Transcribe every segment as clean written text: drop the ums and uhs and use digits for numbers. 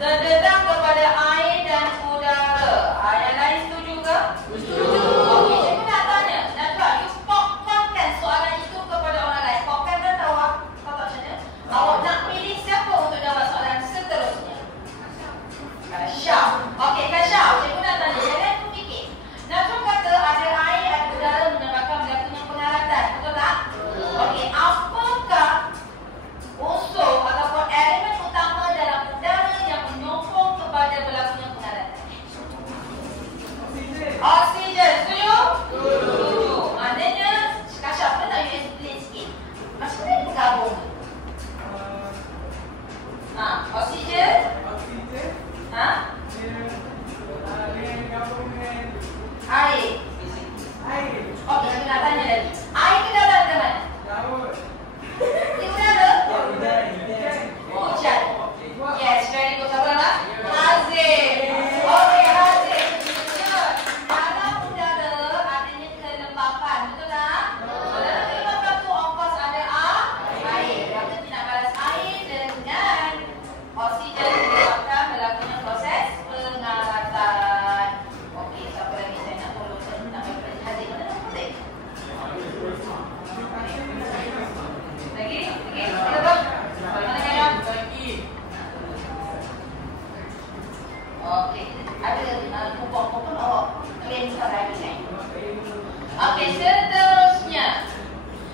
Terdedah kepada air Okey, ada kupon-kupon awak claim sekarang ni. Okey, seterusnya.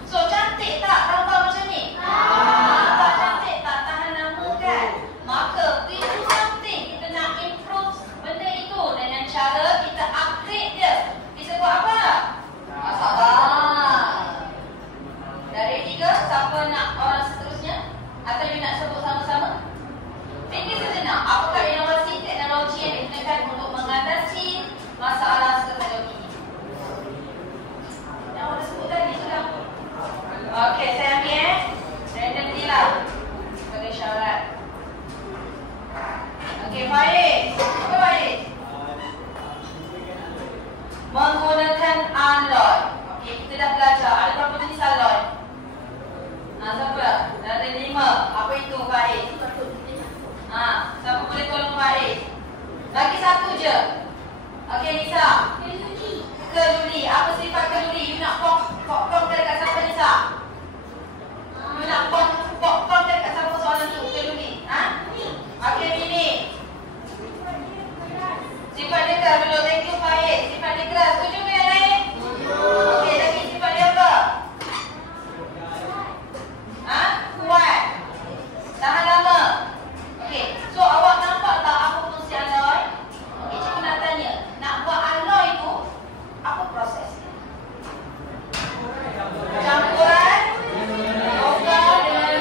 So, cantik tak gambar macam ni? Tak cantik tak? Tahan lama kan? Maka, we do something. Kita nak improve benda itu dengan cara kita upgrade dia. Kita buat apa? Sabar. Dah ready ke? Siapa nak orang seterusnya? Atau you nak sebut sama-sama? Fikir sejenak, apakah inovasi teknologi yang digunakan untuk mengatasi masalah seperti ini? Yang orang sebut tadi sudah. Okey, saya ambil randomly lah sebagai syarat. Okey, Faiz. Apa Faiz? Menggunakan alloy. Okey, kita dah belajar. Ada berapa jenis alloy? Siapa? Dah ada 5. Apa itu Faiz? Siapa boleh tolong Faiz? Lagi satu je. Okey, Nisa. Keduli. Apa sifat keduli? You nak pop dekat siapa, Nisa? You nak pop dekat siapa soalan tu? Keduli. Okey, Mimi. Sifat dia keras. Belum. Thank you Faiz. Sifat dia keras. Setuju ke yang lain? Okey, lagi sifat dia apa? Kuat. Tahan lama. Okey, so awak nampak tak apa fungsi alloy? Okey, cikgu nak tanya, nak buat alloy tu apa prosesnya? Campuran logam dengan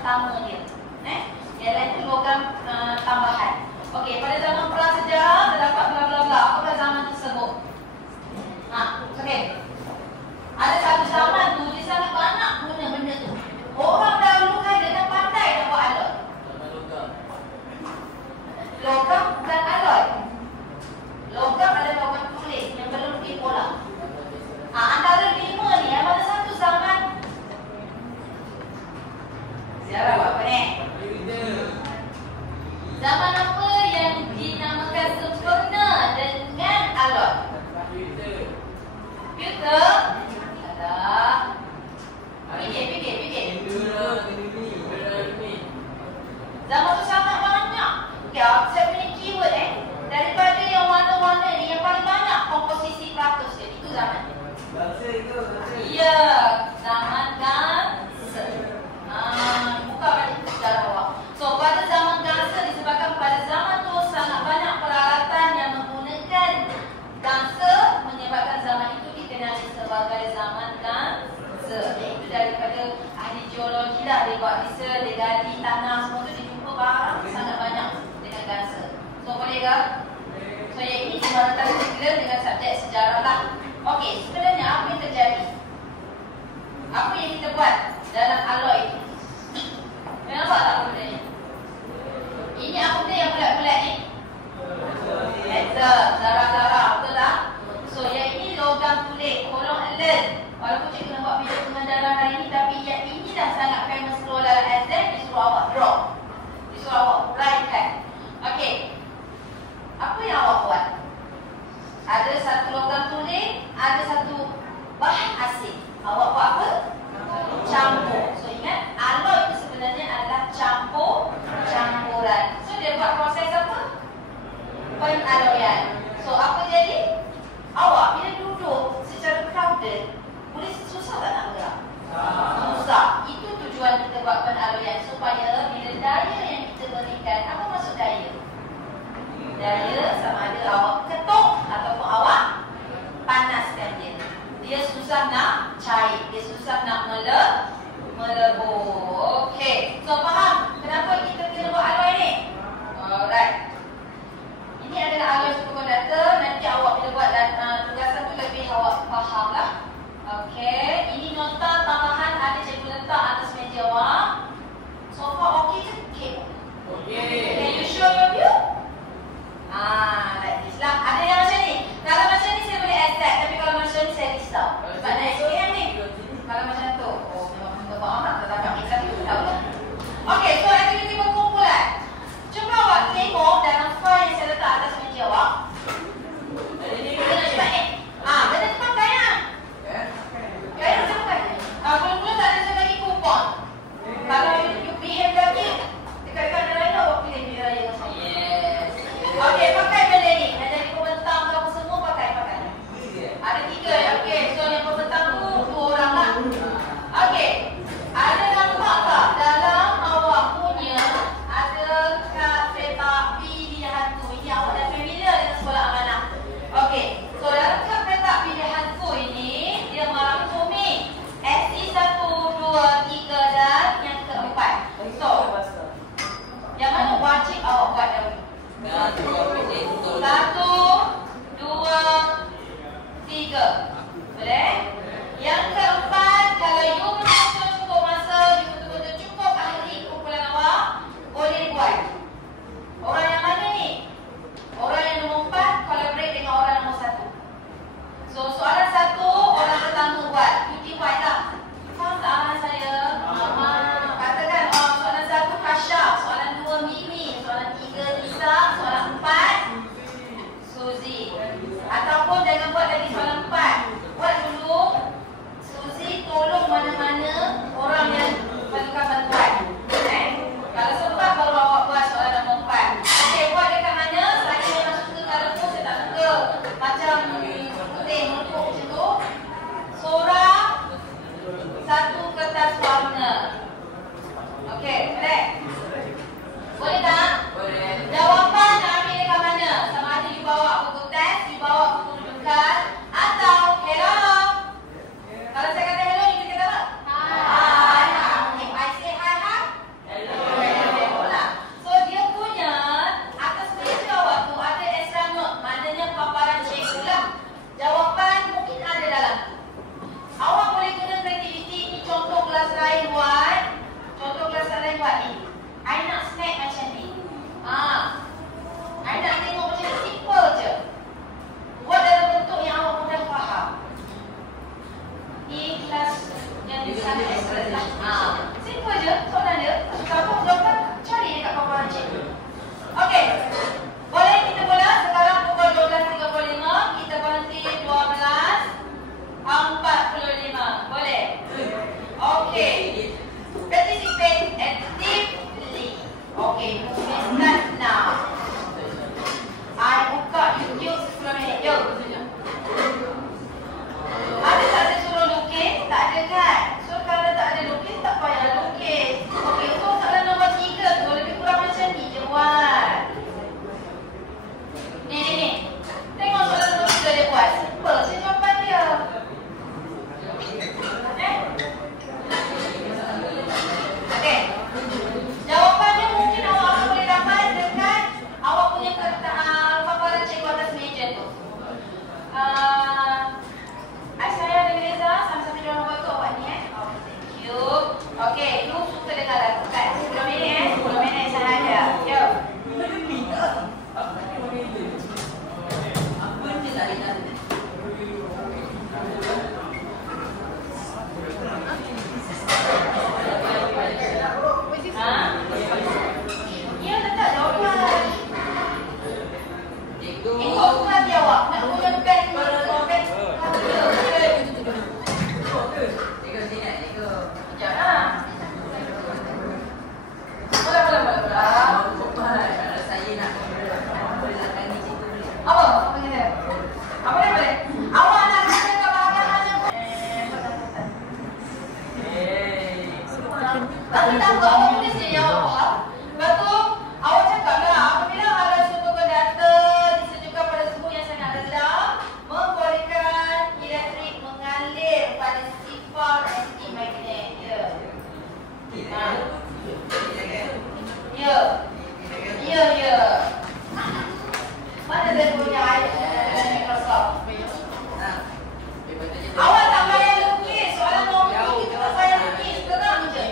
pertama dia. Yang lain itu logam tambahan. Okey, pada zaman prasejarah terdapat bla bla bla. Apakah zaman tersebut? Okey. Ada satu zaman tu dia sangat banyak guna benda tu. Orang dahulu kan dia dah pandai dah buat aloi. Logam bukan aloi. Logam adalah logam tulis yang belum dipola. Antara 5 ni, yang mana satu zaman sejarah apa ni? Zaman apa yang dinamakan sempurna dengan aloi? Komputer. Ada. Fikir. Zaman tu sangat banyak. Okay, saya punya keyword daripada yang warna-warna ni yang paling banyak komposisi peratus dia. Itu zaman dia. Ya, zaman Ganser. Buka balik sejarah awak. So, pada zaman Ganser disebabkan pada zaman tu sangat banyak peralatan yang menggunakan Ganser, menyebabkan zaman itu dikenali sebagai zaman Ganser. Iaitu daripada ahli geologi lah, dia buat research, dia gali tanah semua tu, dia jumpa barang sangat banyak dengan Ganser. So, boleh ke? So, yang ini cuma antara segera dengan subjek sejarah lah. Okey, sebenarnya apa yang terjadi? Apa yang kita buat dalam aloi itu? Kenapa tak benda ni? Ini apa benda yang bulat-bulat ni? Laser, darah-darah, betul tak? So, yang ini logam kulit, kolong alert. Walaupun cikgu nak buat video pengendaraan hari ini, tapi yang ini dah sangat famous keluar dalam exam, disuruh awak drop. Disuruh awak right hand. Okey. Apa yang awak buat? Ada satu logam tulis, ada satu bahan asing. Awak buat apa? Campur. So ingat, aloi itu sebenarnya adalah campuran. So dia buat proses apa? Penaloian. So apa jadi? Awak bila duduk secara crowded, boleh susah tak nak gerak? Susah. Itu tujuan kita buat penaloian, supaya bila daya yang kita berikan, apa maksud daya? Daya sama ada awak ketuk ataupun awak panaskan dia. Dia susah nak cair, dia susah nak melebur. Okey, so faham kenapa kita kena buat aloi ni? Alright. Ini adalah aloi superconductor. Nanti awak bila buat tugasan tu lebih awak faham lah. Okey, ini nota tambahan ada cikgu letak atas meja awak. So far okey ke? Okey. Can you show your view? Like this lah. Ada yang macam ni. Kalau macam ni saya boleh accept, tapi kalau macam ni saya risau. Sebab nak SPM ni. Kalau macam tu, memang minta faham lah. Tetapi kita tu tahu lah. Okey, so aktiviti berkumpulan. Cuba awak tengok dalam file yang saya letak atas meja awak. Kita nak cepat ni. Benda tu pakai lah. Kaya macam pakai. Mula-mula tak ada saya bagi kupon. Kalau you behave lagi, dekat-dekat dia lain awak pilih dia raya macam ni. Okey, pakai benda ni. Yang jadi pembentang ke apa semua pakai. Ada 3. Okey, so yang pembentang tu 2 orang lah. Okey. Ada nampak tak dalam awak punya ada kad kereta api bilik hantu. Ini awak dah familiar dengan sekolah amanah. Okey. So dalam kad kereta api bilik hantu ini dia merangkumi SE 1, 2, 3 dan yang keempat. So yang mana wajib awak buat dahulu? 1, 2, 3. Boleh? Yang keempat, kalau you betul-betul cukup masa, you betul-betul cukup ahli kumpulan awak, boleh buat. Orang yang mana ni? Orang yang nombor 4 collaborate dengan orang nombor 1. So soalan 1, orang pertama buat. You buat tak? Faham tak arahan saya? Katakan soalan 1 Kasha, soalan 2 Mimi, soalan 3 Lisa, soalan 4 Suzy. Ataupun jangan buat lagi soalan 4. Buat dulu Suzy, tolong mana-mana orang yang perlukan bantuan. Kalau sempat baru awak buat soalan nombor 4. Okey, buat dekat mana? Saya memang suka colourful, saya tak suka macam putih melukuk macam tu. Sorang satu kertas warna. Okey, boleh? Boleh tak? Boleh. Jawapan nak ambil dekat mana? Sama ada you bawa buku test, you bawa buku rujukan, atau hello. Kalau saya kata hello, you kata apa? Hi. If I say hi, lain buat, contoh kelas lain buat ni. I nak snack macam ni. I nak tengok macam ni, simple je. Buat dalam bentuk yang awak mudah faham. Ni kelas yang sana express lah. Simple je soalan dia. Kamu jawapan cari dekat paparan cikgu. Okey. Boleh kita mula sekarang pukul 12.35. Kita berhenti 12.45. Boleh? Okey. Participate actively. Okey, start now. I buka YouTube 10 minit. Jom. Ada tak saya suruh lukis? Tak ada kan? So kalau tak ada lukis, tak payah lukis. Okey, untuk soalan nombor 3 tu lebih kurang macam ni je buat. Ni. Tengok soalan nombor 3 dia buat. Simple je jawapan dia. Okey. Jawapannya mungkin awak boleh dapat dekat awak punya paparan cikgu atas meja tu. Saya dan Reza sama-sama dalam buat tu awak ni thank you. Okey, lu suka dengar lagu kan? 10 minit 10 minit sahaja. Jom. Apa ni tak ada? Ya, tak jawapan. Ikut hati awak. Nak punya pen. Takut awak tulis je jawab. Lepas tu awak cakap lah apabila ada suatu konduktor disejukkan pada suhu yang sangat rendah membolehkan elektrik mengalir pada sifar anti magnet. Ya. Mana saya punya Microsoft? Awak tak payah lukis. Soalan nombor 3 kita tak payah lukis. Tenang je.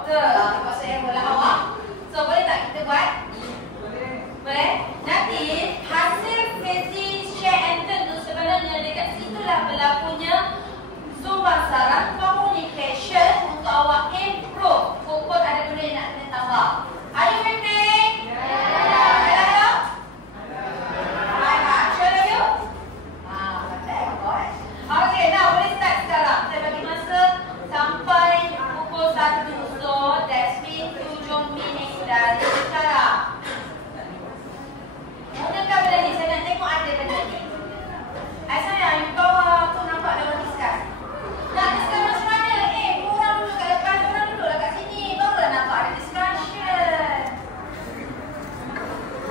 Betul. Terpaksa yang bola awak. So, boleh tak kita buat? Boleh? Nanti, hasil sesi share and turn tu sebenarnya dekat situlah berlakunya sumbasaran communication untuk awak improve. Fokus ada benda yang nak kena tambah. Are you with me? Yeah. Sure you? Pandai kau. Okay, now boleh start sekarang. Saya bagi masa sampai pukul 1. So, that's mean 7 minit dari sekarang. Mudahkah benda ni? Saya nak tengok ada benda ni. Sayang, you bawa tu nampak dalam diskan. Nak diskan macam mana? Korang duduk kat depan, korang duduklah kat sini. Barulah nampak ada discussion.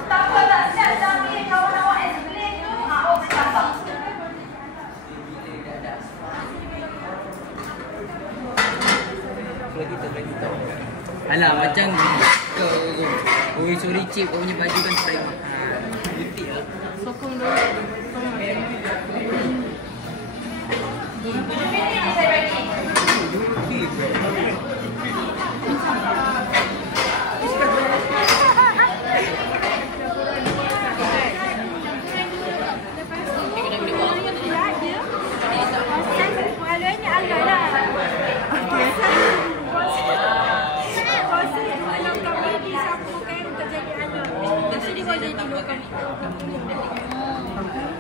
Tak apa, tak siap. Tapi kawan awak explain tu, awak bertambah. Alah macam kau sorry cip kau punya baju kan paling mahal. Butik lah. Sokong dulu. Ini saya bagi.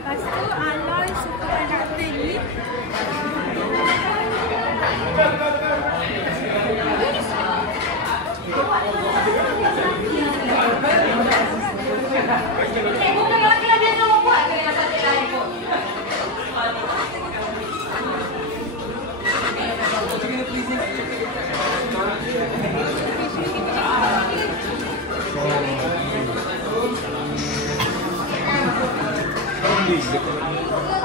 Lepas tu Aloy suka karakter ni. Bukan lagi dia semua buat ke yang satu lain pun.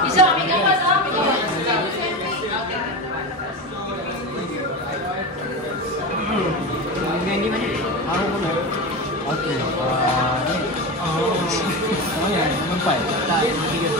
Bisa ambil gambar sama tu. Ni mana? Okey. Oh ya, nampak. Tak, tiga.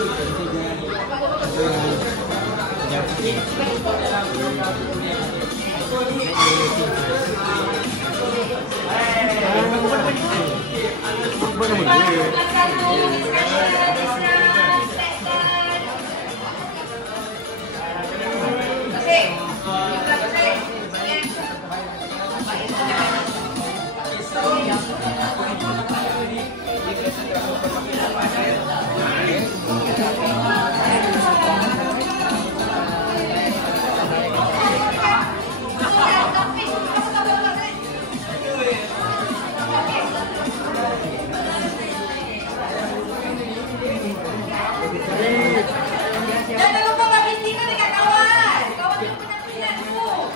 Jangan lupa bagi stiker dekat kawan. Kawan yang punya minat dulu.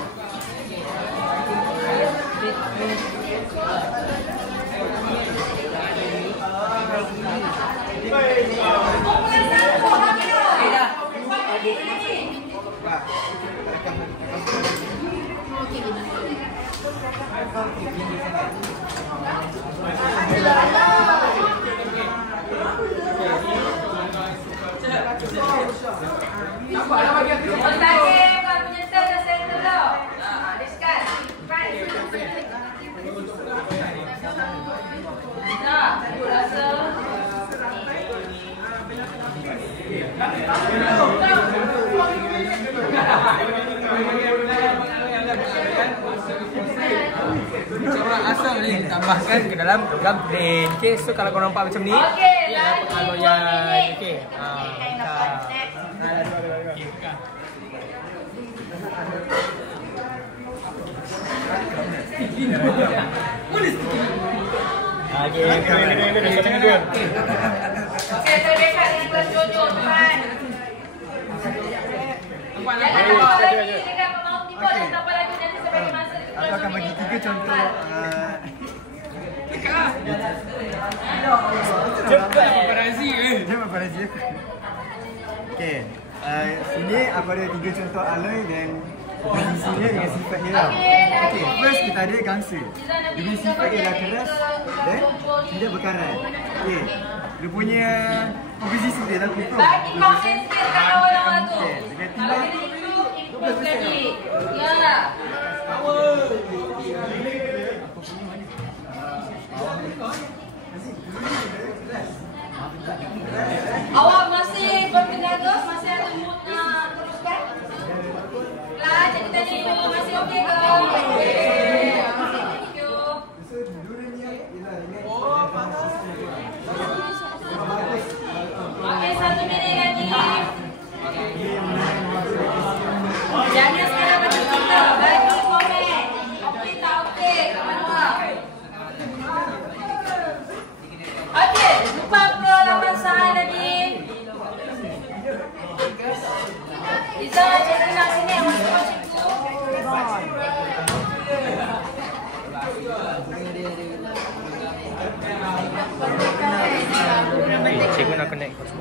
Coba asal ni tambahkan ke dalam program plain. Okey, so kalau kau nampak macam ni, Okey, ya lagi pengaloyan. 2 minit. Okey. Okey, saya dekat dengan kelas Jojo tuan. Jangan tambah lagi dekat mau tiba dan tambah lagi nanti saya bagi masa. Aku akan bagi 3 contoh. Cepat paparazzi. Jangan paparazzi. Okey. Sini aku ada 3 contoh Aloy dan posisinya dengan sifat dia lah. Okey, first kita ada gangster. Dia punya sifat dia adalah keras dan tidak berkarat. Okey. Dia punya posisi dia adalah pukul. Bagi komen sikit kat kawan-kawan tu. Dengan Kalau timah kita improve lagi. Ya.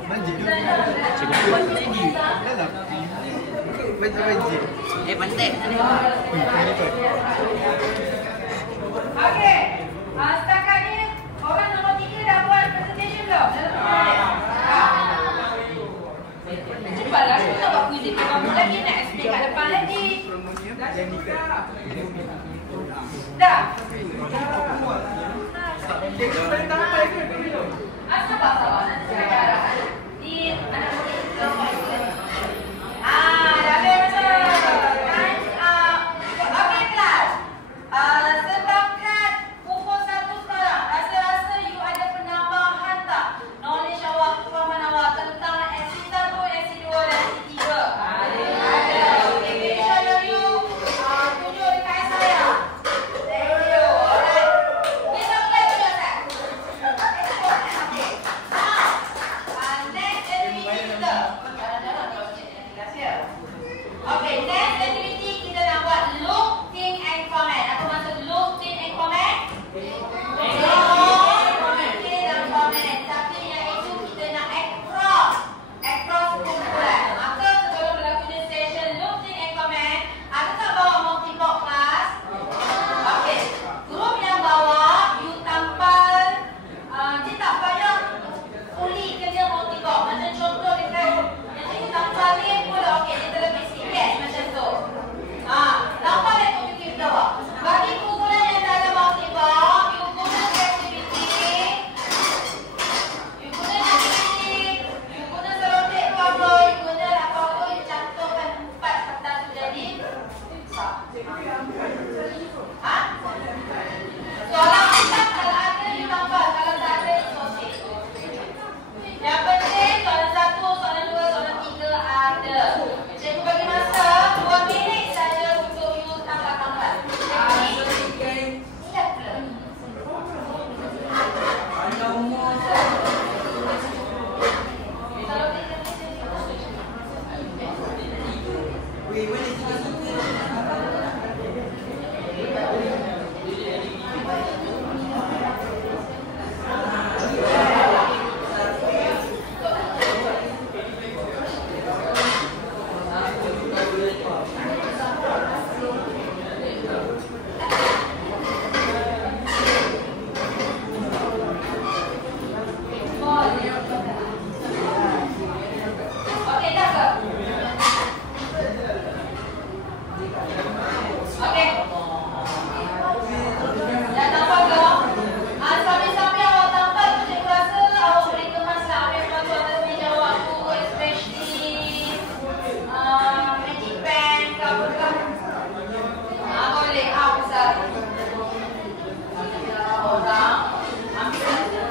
Majid tu. Dalam. Majid. Pandai. Okey. Setakat ni orang nombor 3 dah buat presentation belum? Cepatlah, aku nak buat quiz itu kamu lagi nak explain kat depan lagi. Dah. Sabar. Nanti saya ada arahan. Di anak murid kelompok itu. Dah habis macam. Time's up. Okey kelas. Setakat pukul 1 sekarang, rasa you ada penambahan tak? Knowledge awak, kefahaman awak tentang SC1, SC2 dan SC3? Ada. Okay, make sure you tunjuk dekat saya. Thank you. Alright. Kita mulai dulu, Ustaz. Okay. Next activity kita. Jangan dia cek kelas ya. Okay, next activity kita nak buat look, think and comment. Apa maksud look, think and comment? Think dan comment. Tapi yang itu kita nak across kumpulan. Maka sebelum berlakunya session look, think and comment, ada tak bawa multi-block kelas? Okay, grup yang bawa, you tampal, dia tak payah uli kerja multi-block. Macam contoh dekat yang cikgu tampal ni pun dah okay, dia terlebih sikit macam tu. Tampal yang tu fikir jawab. Bagi kumpulan yang tak ada multi-block, you guna activity, you guna selotek power, you guna apa-apa, you cantumkan 4 kertas tu jadi soalan 4 kalau ada you tambah, kalau tak ada you sosis. Yang penting soalan 1, soalan 2, soalan 3 ada. Cikgu bagi masa 2 minit saja untuk you tambah-tambah. Siap ke? Okey, dah ke? Okey. Dah tampak ke? Sambil-sambil awak tampak tu cikgu rasa awak boleh kemaslah apa yang berlaku atas meja awak tu, especially magic pen ke apa-apa. Boleh. Besar. Orang ambil saja.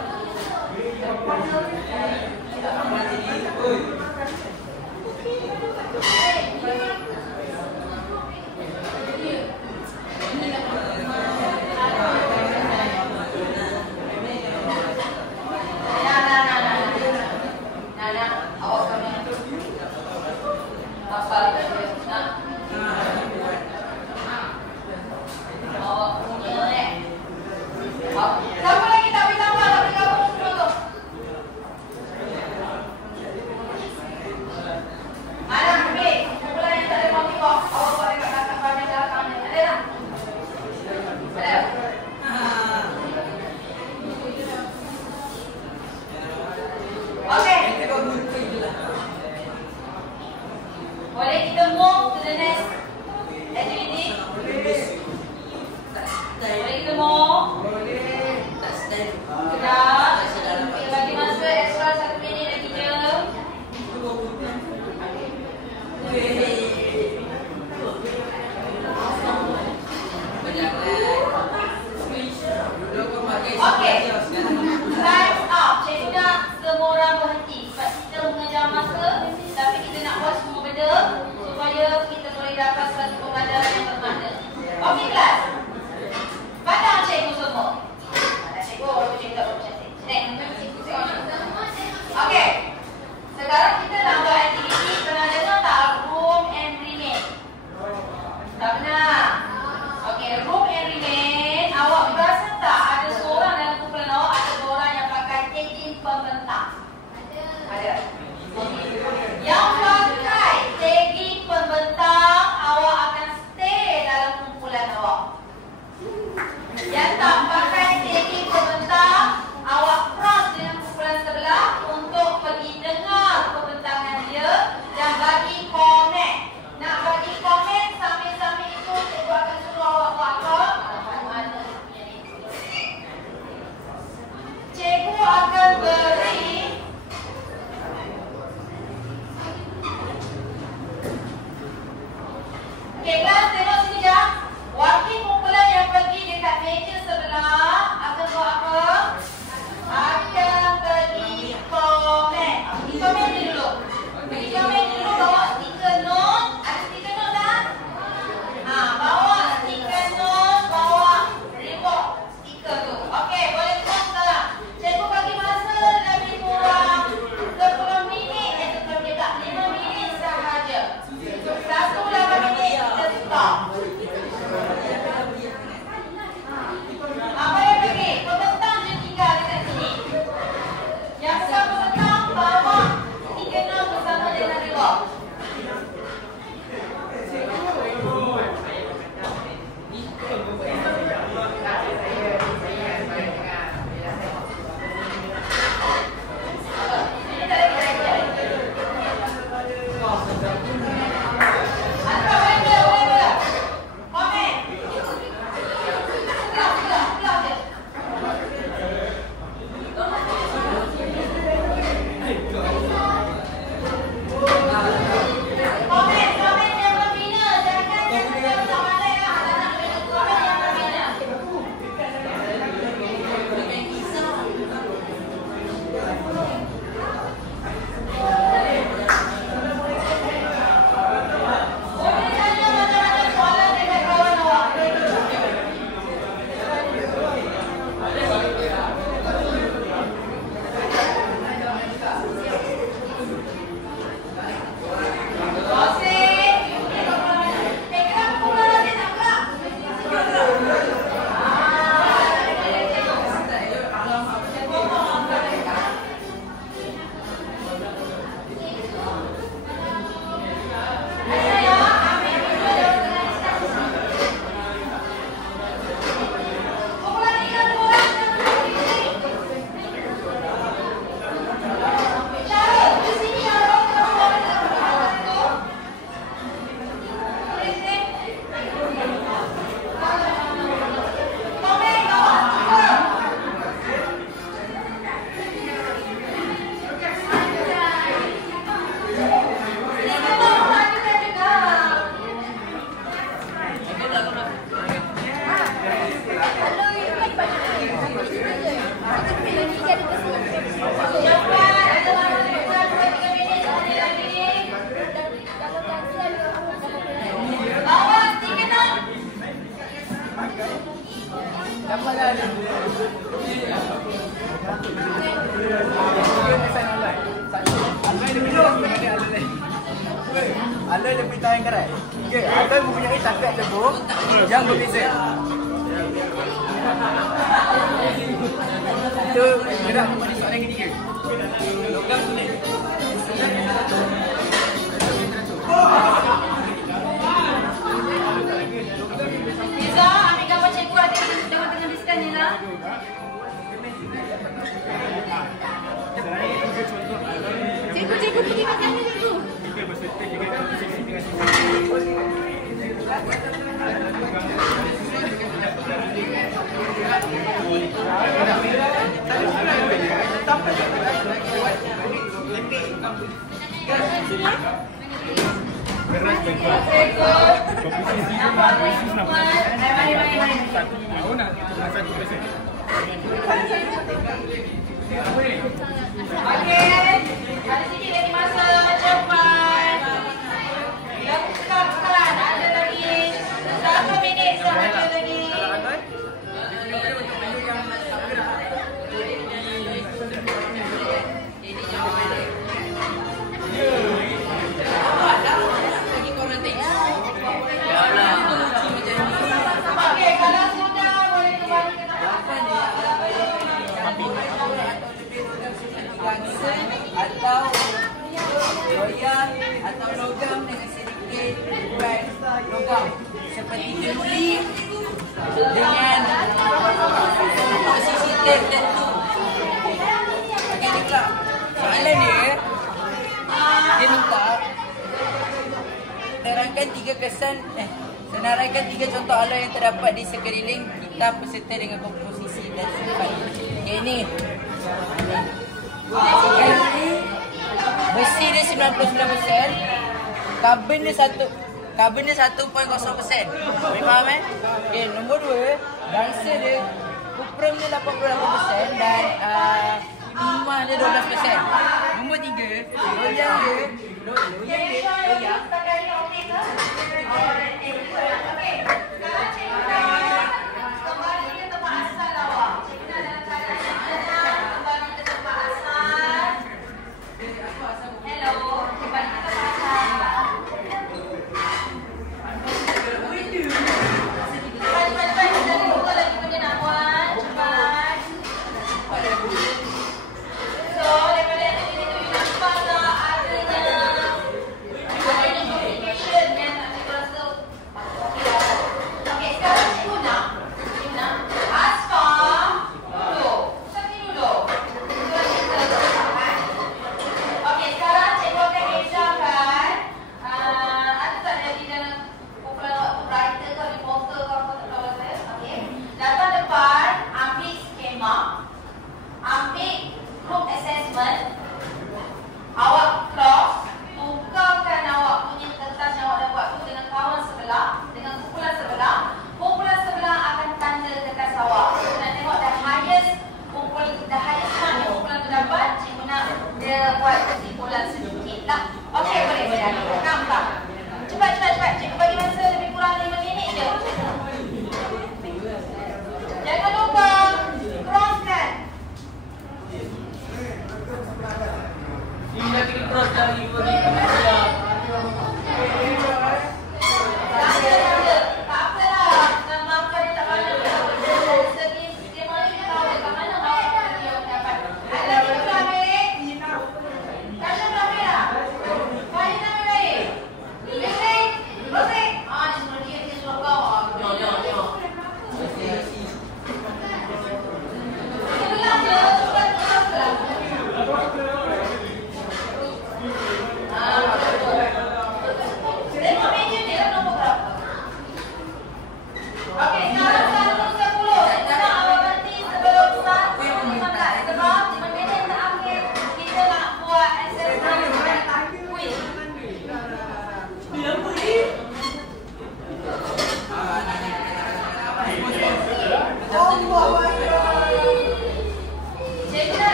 Nah, awak kami apa dia nak? Awak punya ni. Siapa lagi tak boleh tambah, tak boleh gabung semua tu? Mana ambil kumpulan yang tak ada multi-box. Awak buat dekat belakang bahagian belakang ni. Ada tak? Ada? Okey. Boleh kita move to the next activity? Boleh kita move? Sekejap. Kita bagi masa extra 1 minit lagi je. Okey. Time's up. Cikgu nak semua orang berhenti. Sebab kita mengejar masa, tapi kita nak buat semua benda supaya kita boleh dapat satu pembelajaran yang bermakna. Okey kelas. Pandang cikgu semua. Pandang cikgu, cikgu tak berapa cantik. Okey. Sekarang kita nak buat aktiviti. Pernah dengar tak room and remain? Tak pernah. Okey, room and remain. Awak berasa tak ada seorang dalam kumpulan awak, ada seorang yang pakai 18 pembentang? Ada. Yang tak pakai tagging pembentang, awak cross dengan kumpulan sebelah untuk pergi dengar pembentangan dia dan bagi komen. Nak bagi komen sambil-sambil itu cikgu akan suruh awak buat apa? Mana punya ni? Cikgu akan beri okey, kelas tengok sini dah. Wakil kumpulan yang pergi dekat meja sebelah akan buat apa? Akan pergi komen. Pergi komen je dulu. Pergi komen dulu, bawa stiker note. Ada stiker note tak? Bawa stiker note, bawa reward stiker tu. Okey, boleh kelas sekarang. Cikgu bagi masa lebih kurang 10 minit, 5 minit sahaja. 1 minit kita stop. Apa yang pergi? Pembentang je tinggal dekat sini. Yang bukan pembentang, bawa stiker note bersama dengan reward. Anda lebih tahan karat. Okey, anda mempunyai takat teguh yang berbeza. Kita gerak kepada soalan ketiga. Logam tulis. Liza, ambil gambar cikgu ada di tengah-tengah diskon ni lah. Cikgu pergi makan ni cikgu. Okey, ada sikit lagi masa cepat. Cepat, ada lagi 1 minit sahaja lagi. Okey, kalau sudah boleh kembali ke tempat. Step 2. Okey, ni pula. Soalan dia minta senaraikan 3 contoh aloi yang terdapat di sekeliling kita peserta dengan komposisi dan sifat. Okey, ni. Besi dia 99%, karbon dia 1.0%. Boleh faham Okey, nombor 2, gangsa dia kuprum dia 88% dan timah dia 12%. Nombor 3, loyang dia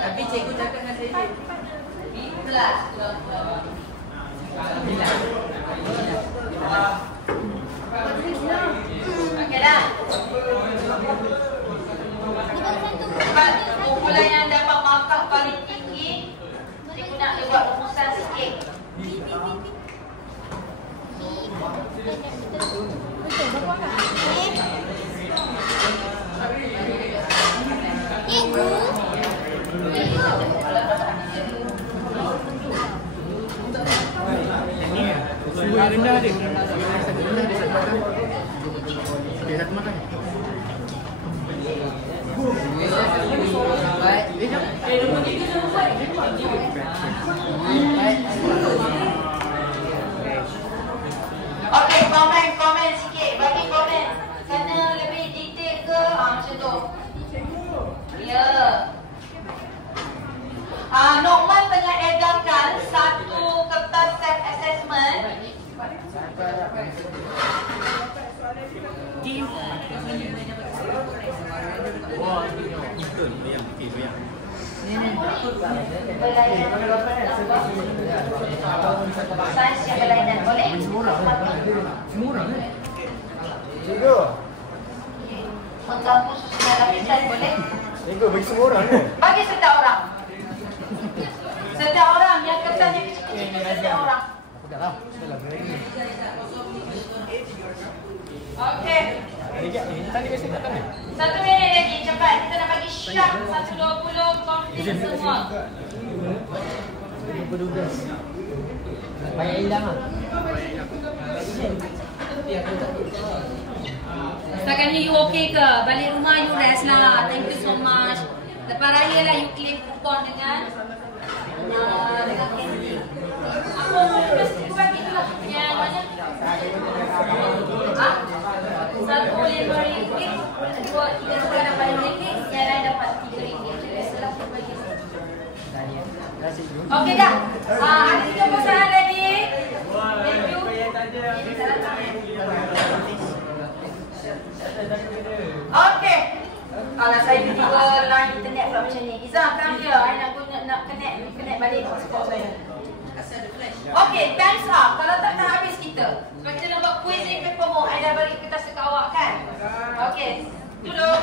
Tapi cikgu cakap dengan saya B+. Okey dah. Kumpulan yang dapat markah paling tinggi berlainan sains yang berlainan. Boleh? Semua orang kan? Mengganggu susunan lapisan boleh? Bagi semua orang kan? Bagi setiap orang. Setiap orang yang kertasnya kecil-kecil setiap orang. Okey. Tadi mesti tak tahu. 1 minit lagi cepat. Kita nak bagi syak 120 confidence semua. Banyak hilang lah. Setakat ni you okay ke? Balik rumah you rest lah. Thank you so much. Lepas raya lah you claim kupon dengan candy. Aku bagi tu lah. Yang mana? Satu RM5, dua, tiga sekarang dapat RM5, yang lain dapat RM3. Jadi setelah aku bagi. Okey dah. Ada 3 persoalan lagi. Thank you. Okey. Kalau saya tiba line internet pula macam ni. Izzah, come here. I nak connect balik hotspot saya. Okey, time's up. Kalau tak habis kita. Sebab kita nak buat quizzing paper mo. I dah bagi kertas dekat awak kan? Okey. Duduk.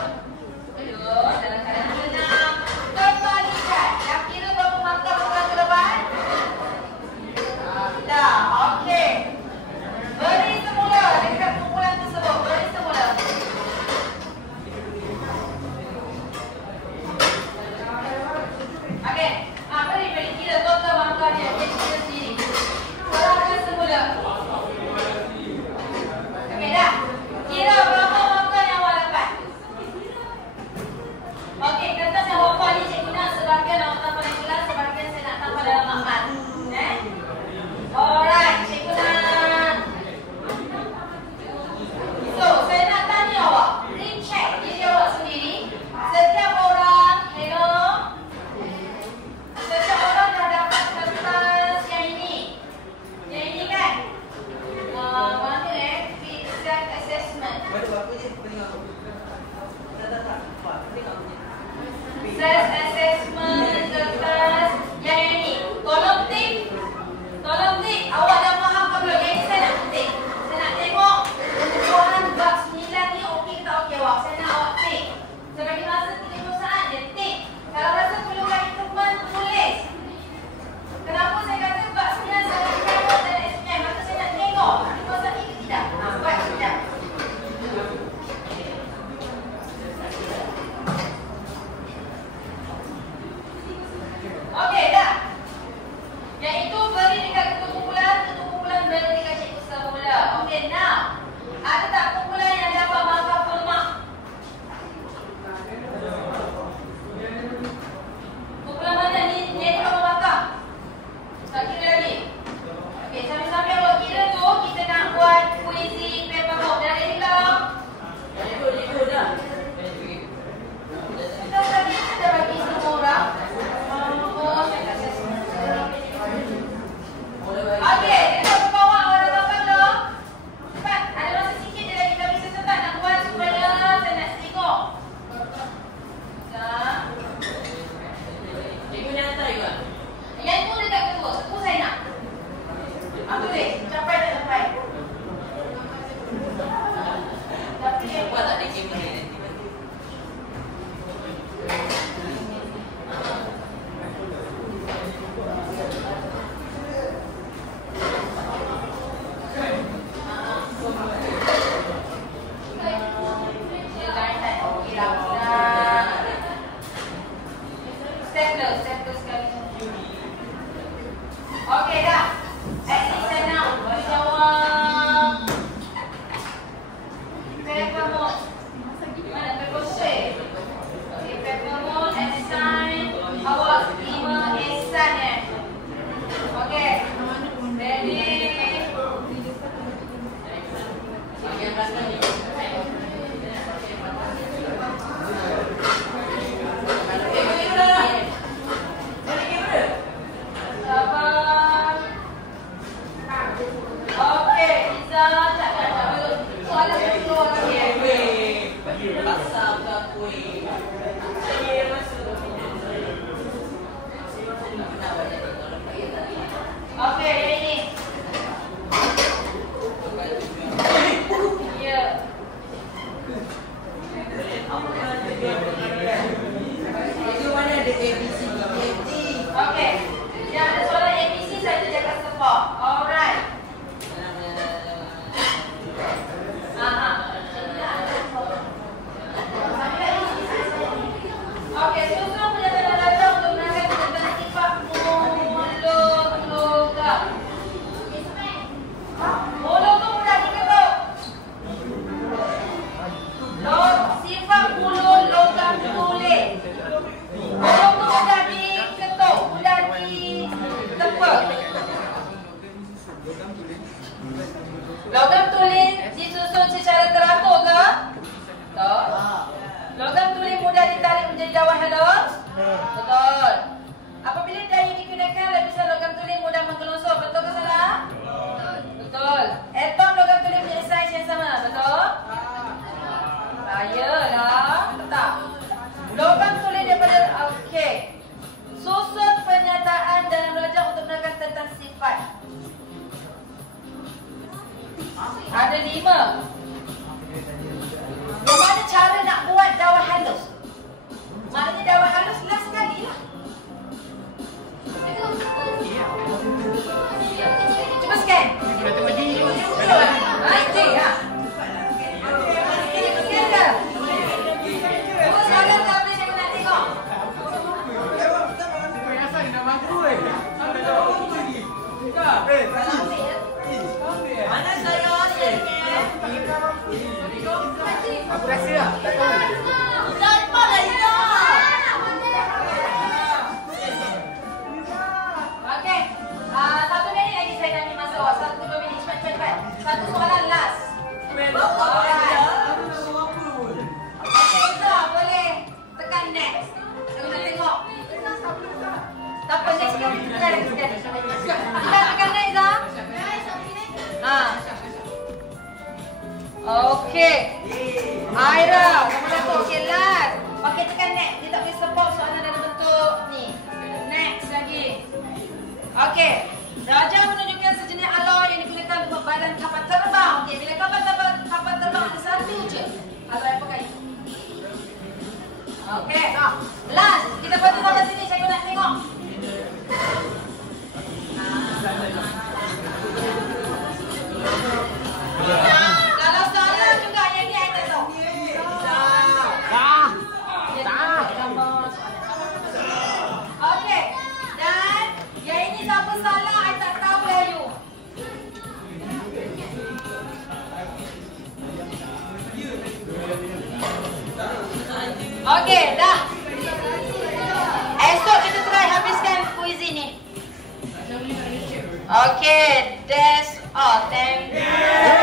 Duduk. Dalam keadaan tenang. Kembalikan. Dah kira berapa markah bukan ke depan? Dah. Okey. Beri semula dekat kumpulan tersebut. Beri semula. Okey. Beri. Kira total markah dia. Dia kira sendiri. Serahkan semula. Okey dah. Kira berapa markah yang awak dapat? Okey, kertas yang awak ni cikgu nak sebahagian awak tambah dalam kelas, sebahagian saya nak tambah dalam makmal. Alright, cikgu nak. So, saya nak tanya awak. Recheck diri awak sendiri. Setiap orang, hello. Setiap orang dah dapat kertas yang ini. Yang ini kan? Mana self assessment. Self assessment kertas yang ini. Tolong tik. Tolong tik. Awak dah faham ke belum? Yang ini saya nak tik. Saya nak tengok ukuran bab 9 ni okey ke tak okey awak. Saya nak awak tik. Saya bagi masa 30 saat je tik. Kalau rasa perlukan improvement, tulis. Kenapa saya kata bab 9 saya bagi kamu dan SPM? Maka saya nak tengok improvement ini ke tidak. Buat tidak. Okey dah. Yang itu beri dekat ketua kumpulan beri dekat cikgu semula. Okey, now. Ada tak kumpulan yang dapat markah full mark? Kumpulan mana ni? Ni berapa markah? Tak kira lagi. Okey, sambil-sambil awak kira tu, kita nak buat quizzing paper book. Dah ready tak? Dah dah. Kita tadi dah bagi semua orang. Okey, kita ke bawah awak dah dapat belum? Cepat, ada masa sikit je lagi tapi saya tetap nak buat supaya saya nak tengok. Dah. Cikgu ni hantar juga. Yang tu dekat ketua, ketua saya nak. Tulis, capai tak capai? Tapi dia buat tak ada kamera nanti. Stapler sekali. Okey dah. Actually saya nak jawab paper mode. Mana paper shade? Okey, paper mode assign. Awak terima assign ya. Okey. Ready? Okey, belakang ni. Sabar. Ada 5. Bagaimana cara nak buat dawan halus? Maknanya dawan halus last sekali lah. Cuba scan. Nanti lah. Scan ke? Cuba sekarang tak boleh saya nak tengok. Mana saya Aku rasa lah. Okey. 1 minit lagi saya nak ambil masa awak. 1-2 minit. Cepat. Satu soalan last. Izzah boleh tekan next. Saya nak tengok. Tak apa, next sekali. Kita tekan next, Izzah. Okey. Aira, kamu dah tahu. Okey, last. Okey, tekan next. Dia tak boleh sebab soalan dalam bentuk ni. Next lagi. Okey. Raja menunjukkan sejenis aloi yang digunakan untuk badan kapal terbang. Okey, bila kapal terbang ada satu je. Aloi apakah itu? Okey. Last. Kita foto sampai sini. Saya nak tengok. Kalau salah juga yang ni saya tak tahu. Okey. Dan yang ini siapa salah saya tak tahu Ayu. Okey, dah. Esok kita try habiskan kuis ini. Okey, that's all. Thank you.